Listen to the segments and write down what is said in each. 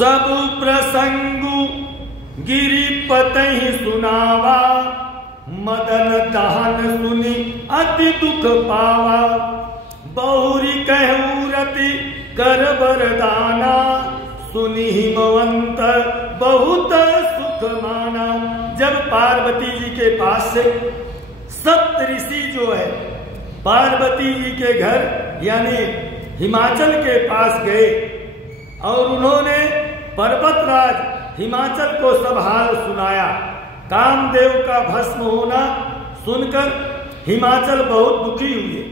सब प्रसंगु गिरिपतहि सुनावा, मदन दहन सुनी अति दुख पावा। बहुरी कहूँ रति कर वरदाना, सुनी हिमवंत बहुत सुख माना। जब पार्वती जी के पास से सप्त ऋषि जो है पार्वती जी के घर यानी हिमाचल के पास गए और उन्होंने पर्वतराज हिमाचल को सब हाल सुनाया। कामदेव का भस्म होना सुनकर हिमाचल बहुत दुखी हुए।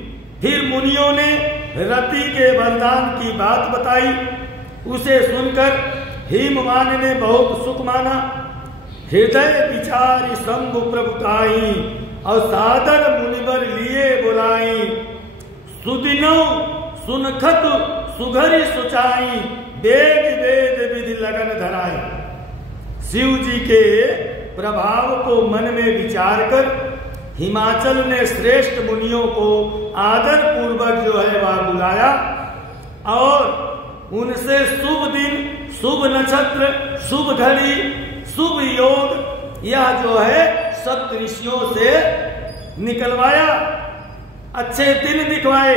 फिर मुनियों ने रति के वरदान की बात बताई। उसे सुनकर हिमवान ने बहुत सुख माना। हृदय विचारी शंभु प्रभु काई, और सादर मुनिवर लिए बुलाई। सुदिनो सुनखत सुघरी सुचाई, वेद वेद विधि लगन धराई। शिव जी के प्रभाव को मन में विचार कर हिमाचल ने श्रेष्ठ मुनियों को आदर पूर्वक जो है वह बुलाया और उनसे शुभ दिन, शुभ नक्षत्र, शुभ घड़ी, शुभ योग यह जो है सप्त ऋषियों से निकलवाया। अच्छे दिन दिखवाए।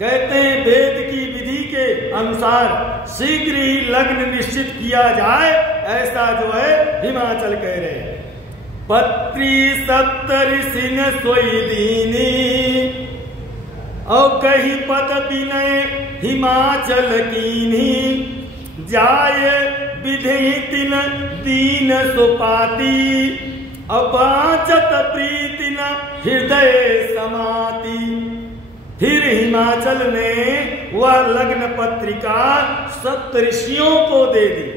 कहते हैं वेद की विधि के अनुसार शीघ्र ही लग्न निश्चित किया जाए, ऐसा जो है हिमाचल कह रहे हैं। पत्री सप्त ऋषि ने सोई दीनी, और कही पद विनय हिमाचल कीनी। जाय विधि तिन दीन सुपाती, अबाचत प्रीति न हृदय समाती। फिर हिमाचल ने वह लग्न पत्रिका सप्त ऋषियों को दे दी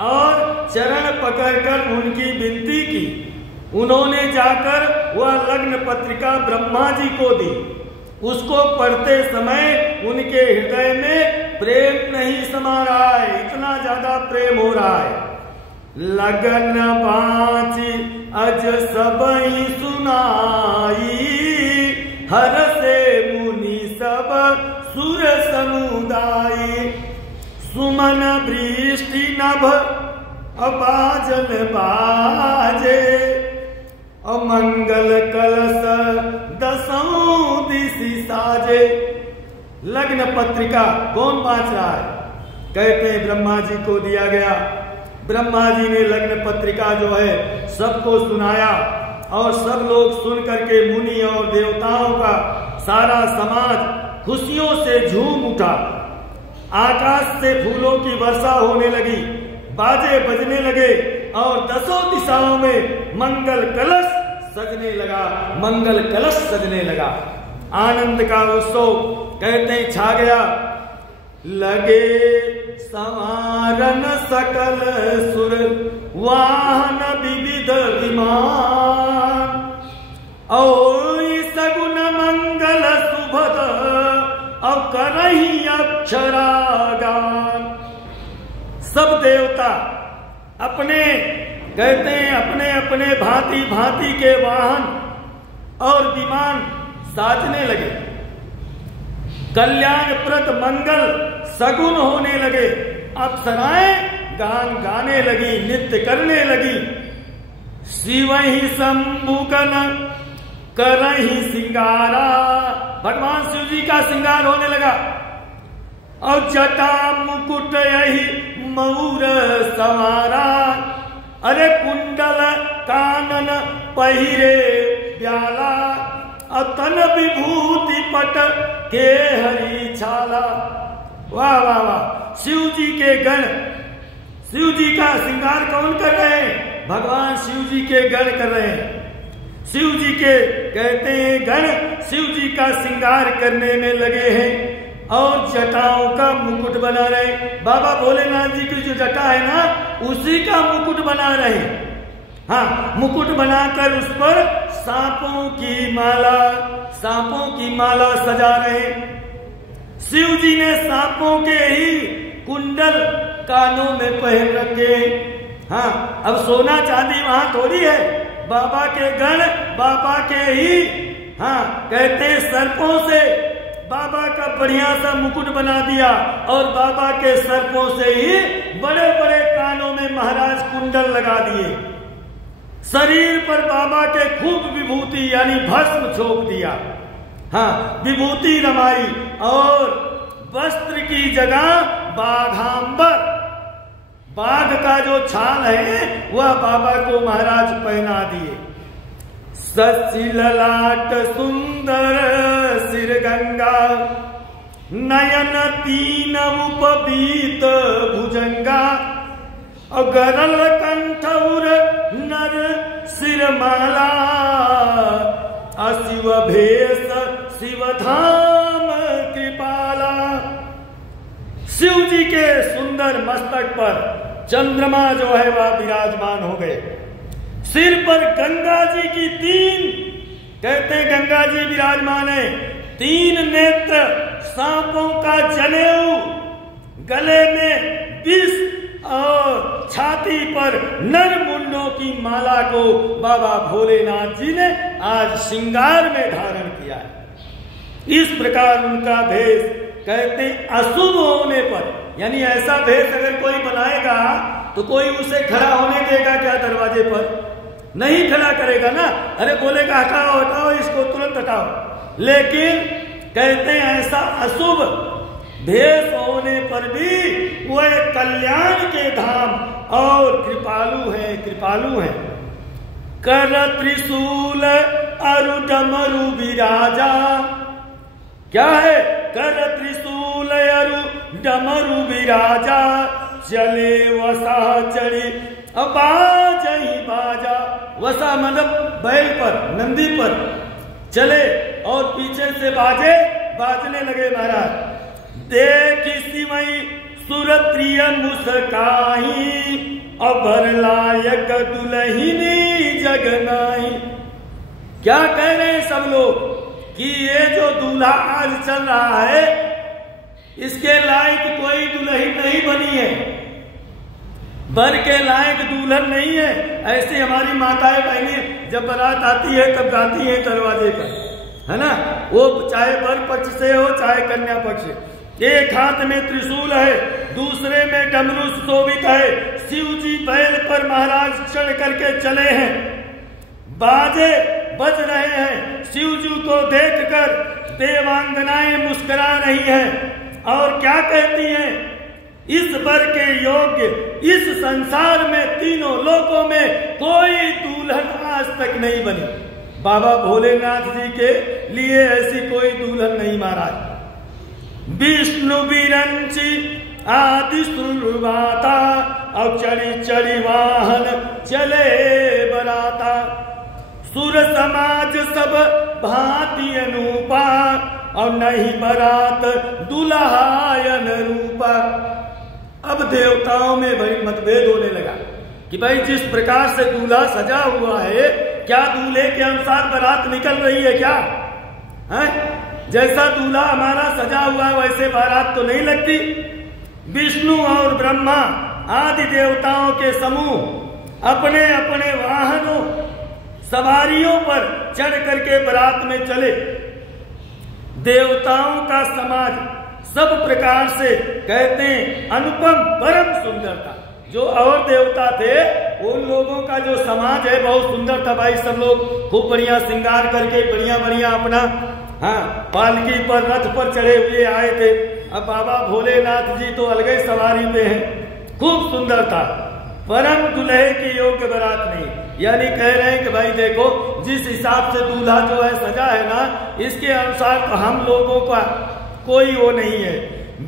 और चरण पकड़कर उनकी विनती की। उन्होंने जाकर वह लग्न पत्रिका ब्रह्मा जी को दी। उसको पढ़ते समय उनके हृदय में प्रेम नहीं समा रहा है, इतना ज्यादा प्रेम हो रहा है। लगन बाँची अज सबई सुनाई, हर से मुनि सब सुर समुदाय। सुमन वृष्टि नभ अबाजन बाजे, अमंगल कलश दसों दिशि साजे। लग्न पत्रिका कौन बाँच रहा है? कहते हैं ब्रह्मा जी को दिया गया। ब्रह्मा जी ने लग्न पत्रिका जो है सबको सुनाया और सब लोग सुन करके मुनि और देवताओं का सारा समाज खुशियों से झूम उठा। आकाश से फूलों की वर्षा होने लगी, बाजे बजने लगे और दसों दिशाओं में मंगल कलश सजने लगा, मंगल कलश सजने लगा। आनंद का उत्सव कहते हैं छा गया। लगे संवारन सकल सुर, वाहन विविध विमान। और सगुन मंगल सुभद, और करही अक्षरागान। सब देवता अपने कहते हैं अपने अपने भांति भांति के वाहन और विमान साजने लगे। कल्याणप्रद मंगल सगुन होने लगे। अप्सराएं गान गाने लगी, नृत्य करने लगी। शिवहि शंभुकन करहि सिंगारा, भगवान शिव जी का श्रृंगार होने लगा। और जटा मुकुट यही मऊर सवारा, अरे कुंडल कानन पहिरे ब्याला, अतन विभूति पट के हरी छाला। वाह वाह वाह। शिव जी के गण, शिव जी का श्रृंगार कौन कर रहे हैं? भगवान शिव जी के गण कर रहे हैं। शिव जी के कहते हैं गण शिव जी का श्रृंगार करने में लगे हैं और जटाओं का मुकुट बना रहे। बाबा भोलेनाथ जी की जो जटा है ना, उसी का मुकुट बना रहे। हाँ, मुकुट बनाकर उस पर सांपों की माला सजा रहे। शिव जी ने सांपों के ही कुंडल कानों में पहन रखे। हाँ, अब सोना चांदी वहां थोड़ी है। बाबा के गण बाबा के ही कहते सर्पों से बाबा का बढ़िया सा मुकुट बना दिया और बाबा के सर्पों से ही बड़े बड़े कानों में महाराज कुंडल लगा दिए, शरीर पर बाबा के खूब विभूति यानी भस्म छोप दिया, हाँ विभूति रमाई, और वस्त्र की जगह बाघांबर, बाघ का जो छाल है वह बाबा को महाराज पहना दिए। सच्ची ललाट सुंदर सिर गंगा, नयन तीन उपबीत भुजंगा, गरल कंठौर नर सिरमाला, अशिव भेष शिव धाम कृपाला। शिव जी के सुंदर मस्तक पर चंद्रमा जो है वह विराजमान हो गए, सिर पर गंगा जी की तीन, कहते हैं गंगा जी विराजमान है, तीन नेत्र, सांपों का जनेऊ, गले में विष, और छाती पर नर मुंडों की माला को बाबा भोलेनाथ जी ने आज श्रृंगार में धारण किया है। इस प्रकार उनका भेष, कहते हैं अशुभ होने पर, यानी ऐसा भेष अगर कोई बनाएगा तो कोई उसे खड़ा होने देगा क्या दरवाजे पर? नहीं खड़ा करेगा ना, अरे बोलेगा हटाओ हटाओ इसको, तुरंत हटाओ। लेकिन कहते हैं ऐसा अशुभ भेष होने पर भी वह कल्याण के धाम और कृपालु है, कृपालु है। कर त्रिशूल अरु डमरु विराजा, क्या है? कर त्रिशूल अरु डमरु विराजा, चले वसा चढ़ी बाज ही बाजा। वसा मतलब बैल पर, नंदी पर चले और पीछे से बाजे बाजने लगे महाराज। देखी सिमई सुरत्रिय मुस्काही, अबर लायक दुल्हिनी जगनाई। क्या कह रहे हैं सब लोग कि ये जो दूल्हा आज चल रहा है इसके लायक कोई दुल्हन नहीं बनी है, बर के लायक दुल्हन नहीं है। ऐसे हमारी माताएं बहनें जब बारात आती है तब गाती हैं दरवाजे पर, है ना, वो चाहे बर पक्ष से हो चाहे कन्या पक्ष से। एक हाथ में त्रिशूल है, दूसरे में डमरू शोभित है। शिव जी बैल पर महाराज चढ़ करके चले हैं, बाजे बज रहे हैं। शिव जी को देखकर देवांगनाएं मुस्कुरा रही हैं और क्या कहती हैं? इस वर के योग्य इस संसार में तीनों लोकों में कोई दुल्हन आज तक नहीं बनी। बाबा भोलेनाथ जी के लिए ऐसी कोई दुल्हन नहीं महाराज। विष्णु विरंची आदि सुरवाता, और चढ़ी चढ़ी वाहन चले बराता। सुर समाज सब भांति अनूपा, और नहीं बरात दुल्हायन रूपा। अब देवताओं में भाई मतभेद होने लगा कि भाई जिस प्रकार से दूल्हा सजा हुआ है, क्या दूल्हे के अनुसार बारात निकल रही है क्या? है जैसा दूल्हा हमारा सजा हुआ है वैसे बारात तो नहीं लगती। विष्णु और ब्रह्मा आदि देवताओं के समूह अपने अपने वाहनों सवारियों पर चढ़ करके बारात में चले। देवताओं का समाज सब प्रकार से कहते हैं अनुपम परम सुंदर था। जो और देवता थे उन लोगों का जो समाज है बहुत सुंदर था भाई। सब लोग खूब बढ़िया श्रृंगार करके बढ़िया बढ़िया अपना पालकी पर रथ पर चढ़े हुए आए थे। अब बाबा भोलेनाथ जी तो अलग ही सवारी पे हैं, खूब सुंदर था, परम दुल्हे की योग्य बारात नहीं। यानी कह रहे हैं कि भाई देखो जिस हिसाब से दूल्हा जो है सजा है ना, इसके अनुसार तो हम लोगों का कोई वो नहीं है।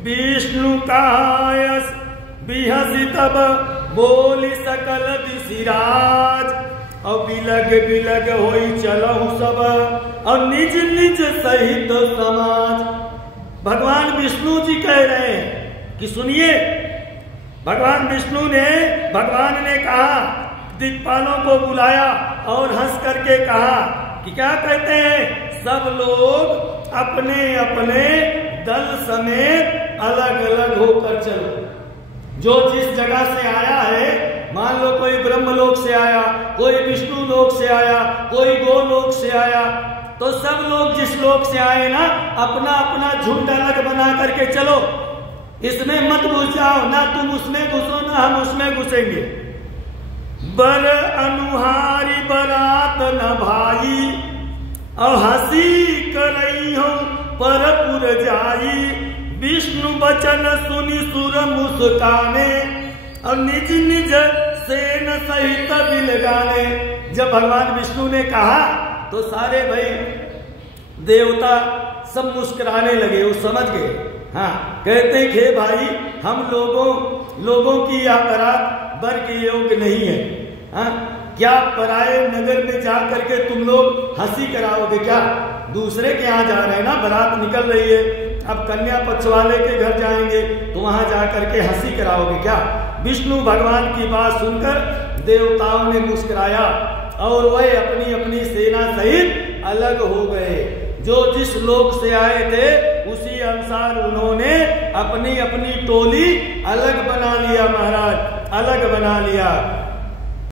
विष्णु का बिहसी तब बोली सकल दिशिराज, और बिलग बिलग होई चलहु सब, और निज निज सहित समाज। भगवान विष्णु जी कह रहे हैं कि सुनिए, भगवान विष्णु ने भगवान ने कहा, दिक्पालों को बुलाया और हंस करके कहा कि क्या कहते हैं? सब लोग अपने अपने दल समेत अलग अलग होकर चलो। जो जिस जगह से आया है, मान लो कोई ब्रह्मलोक से आया, कोई विष्णु लोक से आया, कोई गोलोक से आया, तो सब लोग जिस लोक से आए ना अपना अपना झुंड अलग बना करके चलो। इसमें मत घुस जाओ, ना तुम उसमें घुसो घुसेंगे। बर अनुहारी बरात न भाई, और हंसी करई हो परपुर जाई। विष्णु वचन सुनि सुर मुस्काने, और निज निज सेन सहित बिलगाने। जब भगवान विष्णु ने कहा तो सारे भाई देवता सब मुस्कुराने लगे, वो समझ गए। हाँ, कहते थे भाई हम लोगों की यह बारात बर के योग्य नहीं है। हाँ, क्या पराये नगर में जा करके तुम लोग हंसी कराओगे क्या? दूसरे के यहाँ जा रहे हैं ना, बारात निकल रही है, अब कन्या पक्ष वाले के घर जाएंगे तो वहां जा करके हंसी कराओगे क्या? विष्णु भगवान की बात सुनकर देवताओं ने मुस्कुराया और वह अपनी अपनी सेना सहित अलग हो गए। जो जिस लोक से आए थे उसी अनुसार उन्होंने अपनी अपनी टोली अलग बना लिया महाराज, अलग बना लिया।